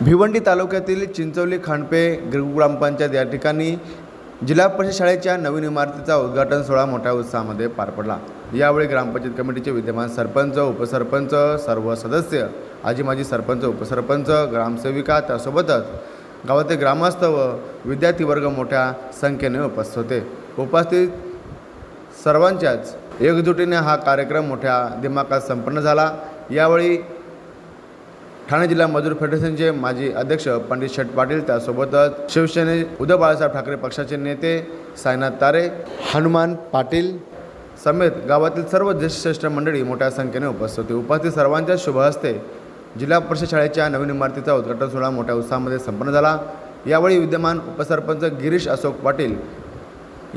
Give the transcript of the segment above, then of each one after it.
भिवंडी तालुक्यातील चिंचवली खांडपे ग्रामपंचायत या ठिकाणी जिल्हा परिषद शाळेच्या नवीन इमारतीचा उद्घाटन सोहळा मोठ्या उत्साहामध्ये पार पडला. यावेळी ग्रामपंचायत कमिटीचे विद्यमान सरपंच उपसरपंच सर्व सदस्य आजी माजी सरपंच उपसरपंच ग्रामसेविका त्यासोबतच गावातील ग्रामस्थ व विद्यार्थी वर्ग मोठ्या संख्येने उपस्थित होते. उपस्थित सर्वांच्याच एकजुटीने हा कार्यक्रम मोठ्या दिमाखात संपन्न झाला. यावेळी ठाणे जिल्हा मजूर फेडरेशनचे माजी अध्यक्ष पंडित शेठ पाटील त्यासोबतच शिवसेने उद्धव बाळासाहेब ठाकरे पक्षाचे नेते साईनाथ तारे हनुमान पाटील समेत गावातील सर्व ज्येष्ठ मंडळी मोठ्या संख्येने उपस्थित होती. उपस्थित सर्वांच्या शुभ हस्ते जिल्हा परिषद शाळेच्या नवीन इमारतीचा उद्घाटन सोहळा मोठ्या उत्साहामध्ये संपन्न झाला. यावेळी विद्यमान उपसरपंच गिरीश अशोक पाटील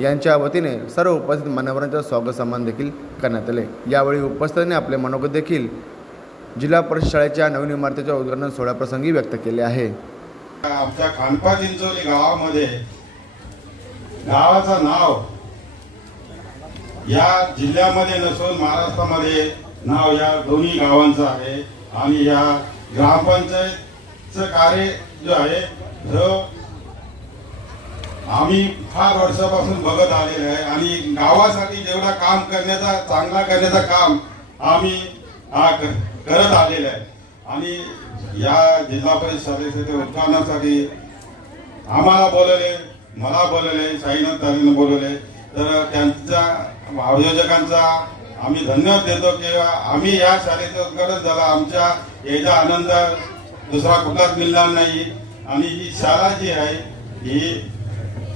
यांच्या वतीने सर्व उपस्थित मान्यवरांचा स्वागत सन्मान देखील करण्यात आले. यावेळी उपस्थितांनी आपले मनोगत देखील जिल्हा परिषद शाळेच्या नवीन इमारतीच्या उद्घाटन सोहळ्याप्रसंगी व्यक्त केले आहे. आमच्या खानपा चिंचोली गावामध्ये गावाचं नाव या जिल्ह्यामध्ये नसून महाराष्ट्रामध्ये नाव या दोन्ही गावांचं आहे आणि या ग्रामपंचायतचं कार्य जो आहे जो आम्ही फार वर्षापासून बघत आलेलं आहे आणि गावासाठी जेवढा काम करण्याचा चांगला करण्याचा काम आम्ही हा करत आलेला आहे. आणि या जिल्हा परिषद सदस्य उत्थानासाठी आम्हाला बोलवले मला बोलवले साईनाथ तारेनं बोलवले. तर त्यांचा आयोजकांचा आम्ही धन्यवाद देतो की आम्ही या शाळेचं गरज झाला. आमच्या याचा आनंद दुसरा कुठलाच मिळणार नाही. आणि ही शाळा जी आहे ही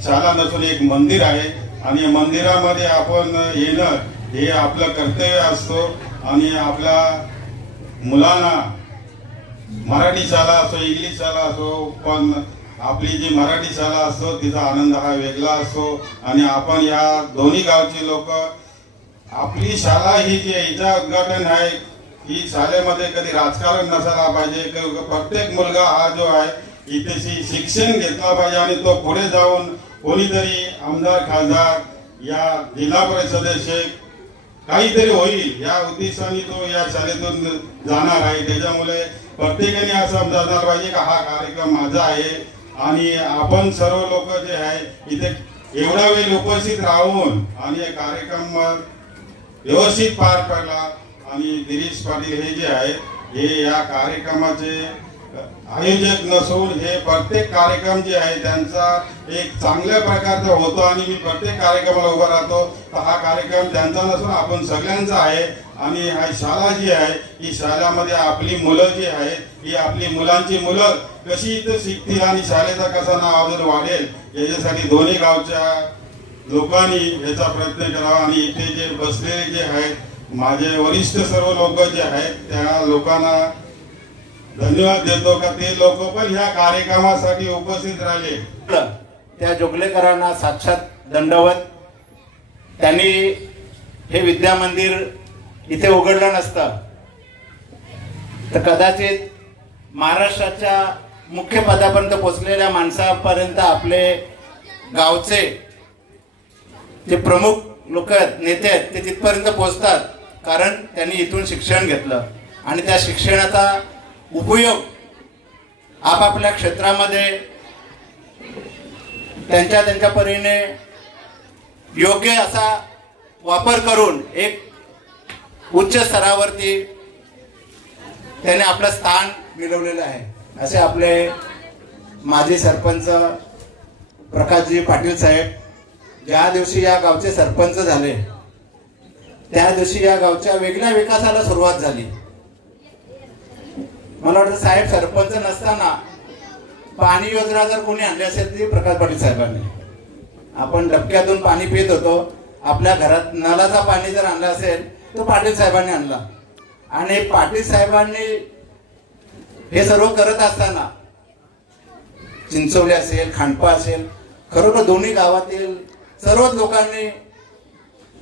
शाळा नसून एक मंदिर आहे. आणि या मंदिरामध्ये आपण येणं हे आपलं कर्तव्य असतो. आणि आपल्या मुलांना मराठी शाळा असो इंग्लिश शाळा असो पण आपली जी मराठी शाळा असतो तिचा आनंद हा वेगळा असतो आणि आपण या दोन्ही गावची लोक आपली शाळा ही जी आहे, हिचं उद्घाटन आहे ही शाळेमध्ये कधी राजकारण नसायला पाहिजे. प्रत्येक मुलगा हा जो आहे इथेशी शिक्षण घेतला पाहिजे आणि तो पुढे जाऊन कोणीतरी आमदार खासदार या जिल्हा परिषदेचे काहीतरी होईल. या उद्देशाने तो या शाळेतून जाणार आहे. त्याच्यामुळे प्रत्येकाने असं समजायला पाहिजे का? हा कार्यक्रम माझा आहे. आणि आपण सर्व लोक जे आहे इथे एवढा वेळ उपस्थित राहून आणि हे कार्यक्रम व्यवस्थित पार पडला. आणि गिरीश पाटील हे जे आहे हे या कार्यक्रमाचे आयोजक नसून हे प्रत्येक कार्यक्रम जे आहे त्यांचा एक चांगल्या प्रकारचा होतो आणि मी प्रत्येक कार्यक्रमाला उभा राहतो. तर हा कार्यक्रम त्यांचा नसून आपण सगळ्यांचा आहे आणि हा शाळा जी आहे ही शाळेमध्ये आपली मुलं जी आहेत ही आपली मुलांची मुलं कशी इथं शिकतील आणि शाळेचा कसा नाव अजून वाढेल याच्यासाठी दोन्ही गावच्या लोकांनी याचा प्रयत्न करावा आणि इथे जे बसलेले जे आहेत माझे वरिष्ठ सर्व लोक जे आहेत त्या लोकांना धन्यवाद देतो का ते लोक पण ह्या कार्यक्रमासाठी उपस्थित राहिले. त्या जोगलेकरांना साक्षात दंडवत त्यांनी हे विद्या मंदिर इथे उघडलं नसतं. तर कदाचित महाराष्ट्राच्या मुख्य पदापर्यंत पोचलेल्या माणसापर्यंत आपले गावचे जे प्रमुख लोक आहेत नेते आहेत ते तिथपर्यंत पोचतात कारण त्यांनी इथून शिक्षण घेतलं. आणि त्या शिक्षणाचा उपयोग आपापल्या क्षेत्रामध्ये त्यांच्या त्यांच्या परीने योग्य असा वापर करून एक उच्च स्तरावरती त्याने आपलं स्थान मिळवलेलं आहे. असे आपले माजी सरपंच प्रकाशजी पाटील साहेब ज्या दिवशी या गावचे सरपंच झाले त्या दिवशी या गावच्या वेगळ्या विकासाला सुरुवात झाली. मला वाटतं साहेब सरपंच नसताना पाणी योजना जर कोणी आणली असेल ती प्रकाश पाटील साहेबांनी. आपण डबक्यातून पाणी पित होतो. आपल्या घरात नळाचा पाणी जर आणला असेल तो पाटील साहेबांनी आणला. आणि पाटील साहेबांनी हे सर्व करत असताना चिंचोली असेल खांडपा असेल खरोखर दोन्ही गावातील सर्वच लोकांनी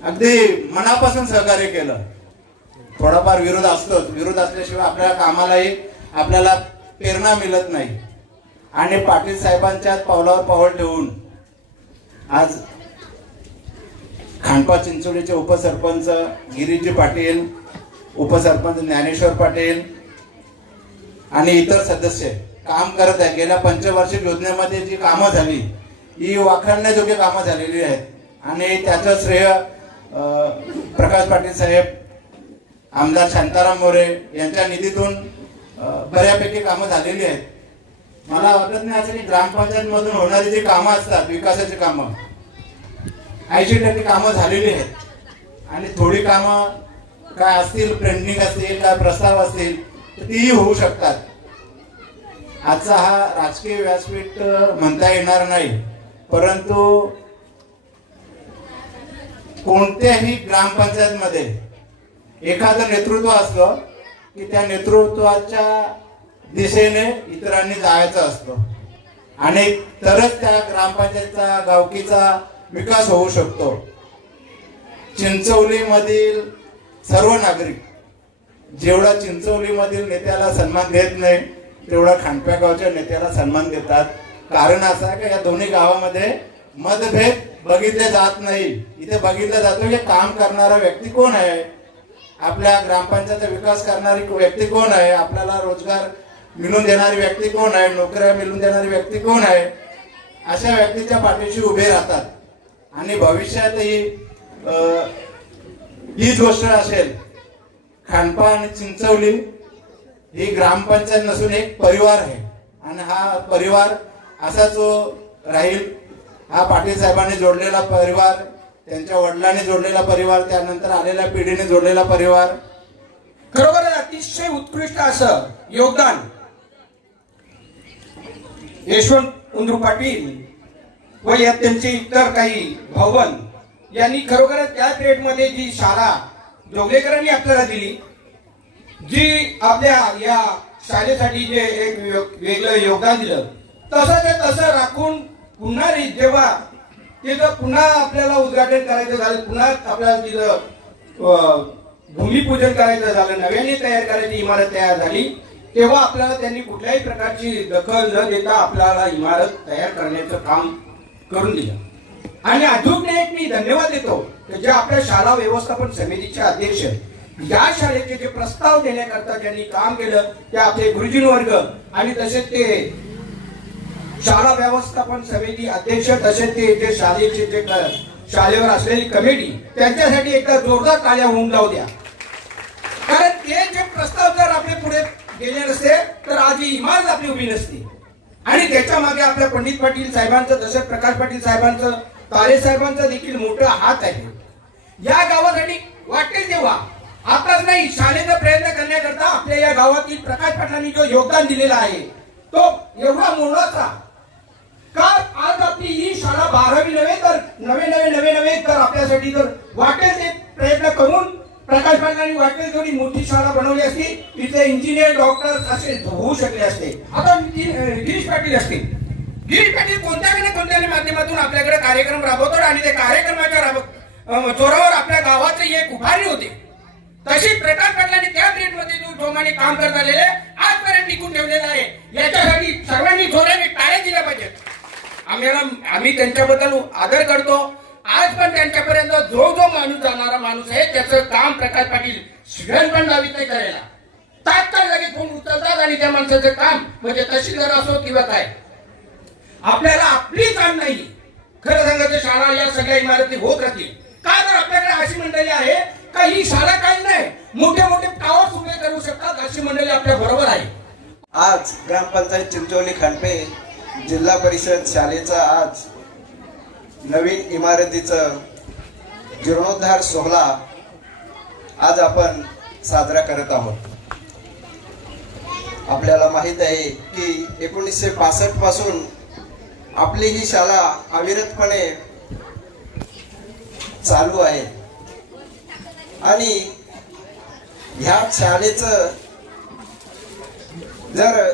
अगदी मनापासून सहकार्य केलं. थोडाफार विरोध असतोच. विरोध असल्याशिवाय आपल्या कामालाही आपल्याला प्रेरणा मिळत नाही. आणि पाटील साहेबांच्या पावलावर पाऊल ठेवून आज खांडपा चिंचोलीचे उपसरपंच गिरीजी पाटील उपसरपंच ज्ञानेश्वर पाटील आणि इतर सदस्य काम करत आहे गेल्या पंचवार्षिक योजनेमध्ये जी कामं झाली ही वाखाणण्याजोगी कामं झालेली आहेत. आणि त्याचं श्रेय प्रकाश पाटील साहेब आमदार शांताराम मोरे यांच्या निधीतून बऱ्यापैकी कामं झालेली आहेत. मला वाटत नाही असं की ग्रामपंचायत मधून होणारी जी कामं असतात विकासाची कामं ऐंशी टक्के कामं झालेली आहेत. आणि थोडी कामं काय असतील पेंडिंग असतील काय प्रस्ताव असतील तर तीही होऊ शकतात. आजचा हा राजकीय व्यासपीठ म्हणता येणार नाही. परंतु कोणत्याही ग्रामपंचायतमध्ये एखादं नेतृत्व असलं की त्या नेतृत्वाच्या दिशेने इतरांनी जायचं असतं. आणि तरच त्या ग्रामपंचायतचा गावकीचा विकास होऊ शकतो. चिंचवलीमधील सर्व नागरिक जेवढा चिंचवलीमधील नेत्याला सन्मान देत नाही तेवढा खांडप्या गावच्या नेत्याला सन्मान देतात. कारण असं आहे की या दोन्ही गावामध्ये मतभेद बघितले जात नाही. इथे बघितलं जातो की काम करणारा व्यक्ती कोण आहे? आपल्या ग्रामपंचायतचा विकास करणारी व्यक्ती कोण आहे? आपल्याला रोजगार मिळून देणारी व्यक्ती कोण आहे? नोकऱ्या मिळून देणारी व्यक्ती कोण आहे? अशा व्यक्तीच्या पाठीशी उभे राहतात. आणि भविष्यातही हीच गोष्ट असेल. खानपा आणि चिंचवली ही ग्रामपंचायत नसून एक परिवार आहे. आणि हा परिवार असा जो राहील हा पाटील साहेबांनी जोडलेला परिवार त्यांच्या वडिलांनी जोडलेला परिवार त्यानंतर आलेल्या पिढीने जोडलेला परिवार. खरोखर अतिशय उत्कृष्ट असं योगदान. यशवंत उंद्रू पाटील व या त्यांचे इतर काही भवन यांनी खरोखर त्या पिरियडमध्ये जी शाळा जोगलेकरांनी आपल्याला दिली जी आपल्या या शाळेसाठी जे एक वेगळं योगदान दिलं तसं ते तसं राखून पुन्हा जेव्हा तिथं पुन्हा आपल्याला उद्घाटन करायचं झालं पुन्हा आपल्याला तिथं अं, भूमिपूजन करायचं झालं नव्याने तयार करायची इमारत तयार झाली तेव्हा आपल्याला त्यांनी कुठल्याही प्रकारची दखल न देता आपल्याला इमारत तयार करण्याचं काम करून दिलं. आणि अजून एक मी धन्यवाद देतो जे आपल्या शाळा व्यवस्थापन समितीचे अध्यक्ष या शाळेचे जे प्रस्ताव देण्याकरता ज्यांनी काम केलं ते आपले गुरुजीन वर्ग आणि तसेच ते शाळा व्यवस्थापन समिती अध्यक्ष तसेच ते जे शाळेचे जे शाळेवर असलेली कमिटी त्यांच्यासाठी एकदा जोरदार टाळ्या होऊन जाऊ द्या. कारण ते जे प्रस्ताव जर आपले पुढे गेले नसते तर आज ही इमारत आपली उभी नसती. आणि त्याच्यामागे आपल्या पंडित पाटील साहेबांचं तसेच प्रकाश पाटील साहेबांचं तारे साहेबांचा देखील मोठा हात आहे. या गावासाठी वाटेल तेव्हा आताच नाही शाळेचा प्रयत्न करण्याकरता आपल्या या गावातील प्रकाश पाटलांनी जो योगदान दिलेला आहे तो एवढा मोलाचा का आज आपली ही शाळा बारावी नव्हे तर नवे नवे नवे नवे तर आपल्यासाठी जर वाटेल ते प्रयत्न करून प्रकाश पाटलांनी वाटेल थोडी मोठी शाळा बनवली असती. तिथे इंजिनियर डॉक्टर असे होऊ शकले असते. आता गिरीश पाटील असतील. गिरीश पाटील कोणत्या ना कोणत्या माध्यमातून आपल्याकडे कार्यक्रम राबवतो आणि ते कार्यक्रमाच्या राब जोरावर आपल्या गावाचे एक उभारी होते. तशी प्रकाश पाटलांनी त्या पिरियडमध्ये जो जोमाने काम करत आलेले आजपर्यंत टिकून ठेवलेलं आहे. याच्यासाठी सर्वांनी जोराने टाळ्या दिल्या पाहिजेत. आम्हाला आम्ही त्यांच्याबद्दल आदर करतो. आज पण त्यांच्यापर्यंत जो जो माणूस जाणारा माणूस आहे त्याचं काम प्रकाश पाटील शिक्षण पण दावीत नाही करायला. तात्काळ लगेच फोन उचलतात आणि त्या माणसाचं काम म्हणजे तहसीलदार असो किंवा काय. आपल्याला आपली जाण नाही. खरं सांगायचं शाळा या सगळ्या इमारती होत राहतील. का तर आपल्याकडे अशी मंडळी आहे का ही शाळा काही नाही. मोठे मोठे टावर्स उभे करू शकतात अशी मंडळी आपल्या बरोबर आहे. आज ग्रामपंचायत चिंचोली खंडपे जिल्हा परिषद शाळेचा आज नवीन इमारतीचं जीर्णोद्धार सोहळा आज आपण साजरा करत आहोत. आपल्याला माहीत आहे की एकोणीसशे पासष्टपासून आपली ही शाळा अविरतपणे चालू आहे. आणि ह्या शाळेचं जर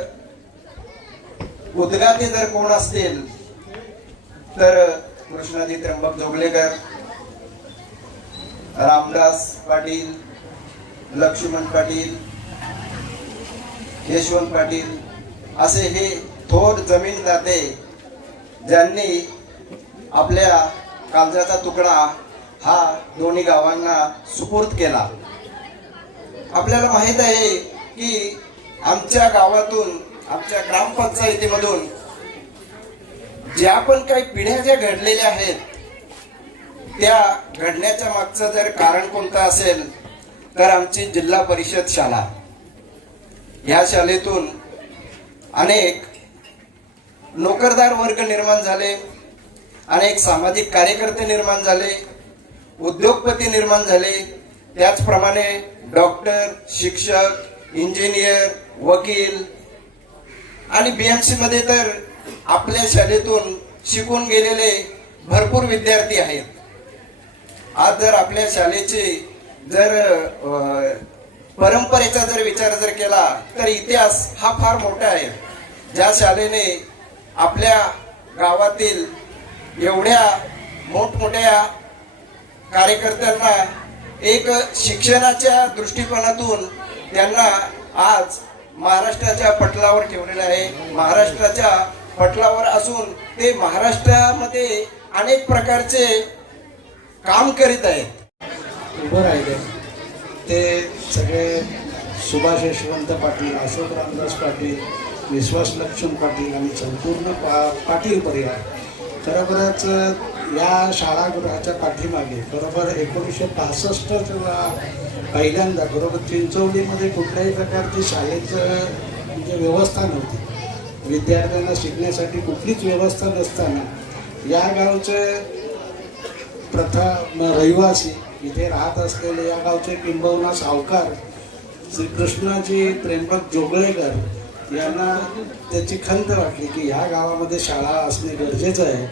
उदगाते जर कोण असतील तर कृष्णाजी त्र्यंबक जोगलेकर रामदास पाटील लक्ष्मण पाटील यशवंत पाटील असे हे थोर जमीन दाते ज्यांनी आपल्या काळजाचा तुकडा हा दोन्ही गावांना सुपूर्द केला. आपल्याला माहीत आहे की आमच्या गावातून आमच्या ग्रामपंचायतीमधून ज्या पण काही पिढ्या ज्या घडलेल्या आहेत त्या घडण्याच्या मागचं जर कारण कोणतं असेल तर आमची जिल्हा परिषद शाळा. ह्या शाळेतून अनेक नोकरदार वर्ग निर्माण झाले अनेक सामाजिक कार्यकर्ते निर्माण झाले उद्योगपती निर्माण झाले. त्याचप्रमाणे डॉक्टर शिक्षक इंजिनियर वकील आणि बीएमसी मध्ये तर आपल्या शाळेतून शिकून गेलेले भरपूर विद्यार्थी आहेत. आज जर आपल्या शाळेची जर परंपरेचा जर विचार जर केला तर इतिहास हा फार मोठा आहे. ज्या शाळेने आपल्या गावातील एवढ्या मोठमोठ्या कार्यकर्त्यांना एक शिक्षणाच्या दृष्टिकोनातून त्यांना आज महाराष्ट्राच्या पटलावर ठेवलेलं आहे. महाराष्ट्राच्या पटलावर असून ते महाराष्ट्रामध्ये अनेक प्रकारचे काम करीत आहेत. उभं राहिले. ते सगळे सुभाष यशवंत पाटील अशोक रामदास पाटील विश्वास लक्ष्मण पाटील आणि संपूर्ण पा पाटील परिवार. खरोखरच या शाळागृहाच्या पाठीमागे बरोबर एकोणीसशे पासष्ट पहिल्यांदा बरोबर चिंचवडीमध्ये कुठल्याही प्रकारची शाळेचं म्हणजे व्यवस्था नव्हती. विद्यार्थ्यांना शिकण्यासाठी कुठलीच व्यवस्था नसताना या गावचे प्रथा रहिवासी इथे राहत असलेले या गावचे किंबहुना सावकार श्रीकृष्णाजी त्र्यंबक जोगळेकर यांना त्याची खंत वाटली की ह्या गावामध्ये शाळा असणे गरजेचं आहे.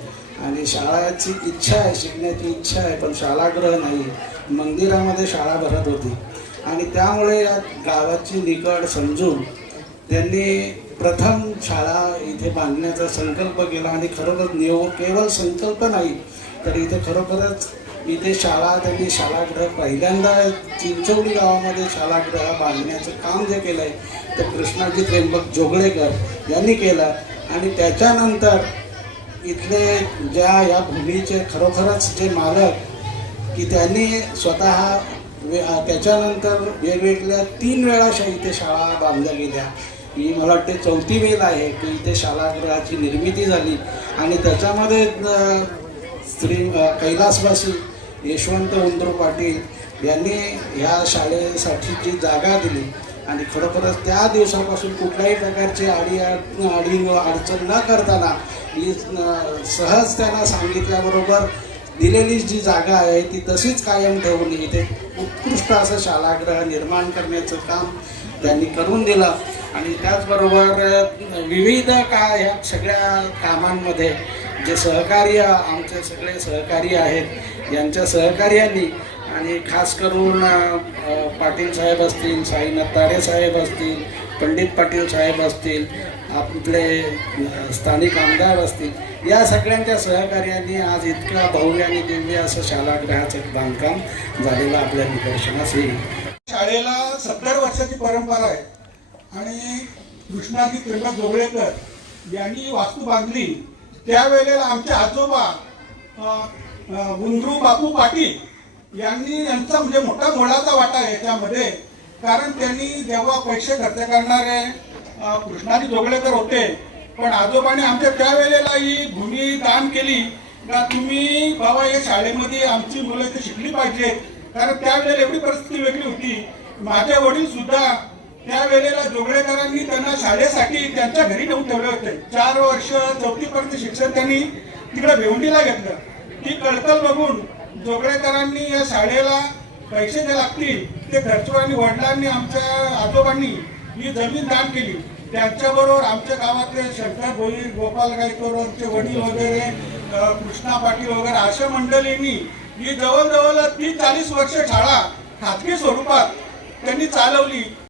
आणि शाळाची इच्छा आहे शिकण्याची इच्छा आहे पण शाळागृह नाही मंदिरामध्ये शाळा भरत होती. आणि त्यामुळे या गावाची निकड समजून त्यांनी प्रथम शाळा इथे बांधण्याचा संकल्प केला आणि खरोखर नियो केवळ संकल्प नाही तर इथे खरोखरच इथे शाळा त्यांनी शाळागृह पहिल्यांदा चिंचवडी गावामध्ये शाळागृह बांधण्याचं काम जे केलं आहे ते कृष्णाजी त्र्यंबक जोगळेकर यांनी केलं. आणि त्याच्यानंतर इथले ज्या या भूमीचे खरोखरच जे मालक की त्यांनी स्वतः वे त्याच्यानंतर वेगवेगळ्या तीन वेळा इथे शाळा बांधल्या गेल्या. ही मला वाटते चौथी वेळ आहे की इथे शाळागृहाची निर्मिती झाली. आणि त्याच्यामध्ये स्त्री श्री कैलासवासी यशवंत उंद्रू पाटील यांनी ह्या शाळेसाठी जी जागा दिली आणि खरोखरच त्या दिवसापासून कुठल्याही प्रकारची आडी आडी व अडचण न करताना ही सहज त्यांना सांगितल्याबरोबर दिलेली जी जागा आहे ती तशीच कायम ठेवून इथे उत्कृष्ट असं शालाग्रह निर्माण करण्याचं काम त्यांनी करून दिलं. आणि त्याचबरोबर विविध का ह्या सगळ्या कामांमध्ये जे सहकार्य आमचे सगळे सहकारी आहेत यांच्या सहकार्यांनी आणि खास करून पाटील साहेब असतील साईनाथ तारे साहेब असतील पंडित पाटील साहेब असतील आपले स्थानिक आमदार असतील या सगळ्यांच्या सहकार्याने आज इतका भव्य आणि दिव्य असं शालागृहाचं बांधकाम झालेलं आपल्या निदर्शनास येईल. शाळेला सत्तर वर्षाची परंपरा आहे. आणि कृष्णाजी त्र्यंबक जोगळेकर यांनी वास्तू बांधली. त्यावेळेला आमचे आजोबा गुंद्रू बापू पाटील यांनी यांचा म्हणजे मोठा मोलाचा वाटा आहे याच्यामध्ये. कारण त्यांनी जेव्हा पैसे खर्च करणारे कृष्णाजी कृष्णाजी जोगळेकर होते पण आजोबाने आमच्या त्यावेळेला ही भूमी दान केली का तुम्ही बाबा या शाळेमध्ये आमची मुलं इथे शिकली पाहिजेत. कारण त्यावेळेला एवढी परिस्थिती वेगळी होती. माझे वडील सुद्धा त्यावेळेला जोगळेकरांनी त्यांना शाळेसाठी त्यांच्या घरी नेऊन ठेवले होते. चार वर्ष चौथीपर्यंत शिक्षण त्यांनी तिकडे भेवंडीला घेतलं. ती कळकल बघून जोगळेकरांनी या शाळेला पैसे जे लागतील ते खर्चवानी वडिलांनी आमच्या आजोबांनी ही जमीन दान केली. त्यांच्याबरोबर आमच्या गावातले शंकर भोईर गोपाल गायकवाडचे वडील वगैरे कृष्णा पाटील वगैरे अशा मंडळींनी ही जवळजवळ तीस चाळीस वर्ष शाळा खाजगी स्वरूपात त्यांनी चालवली.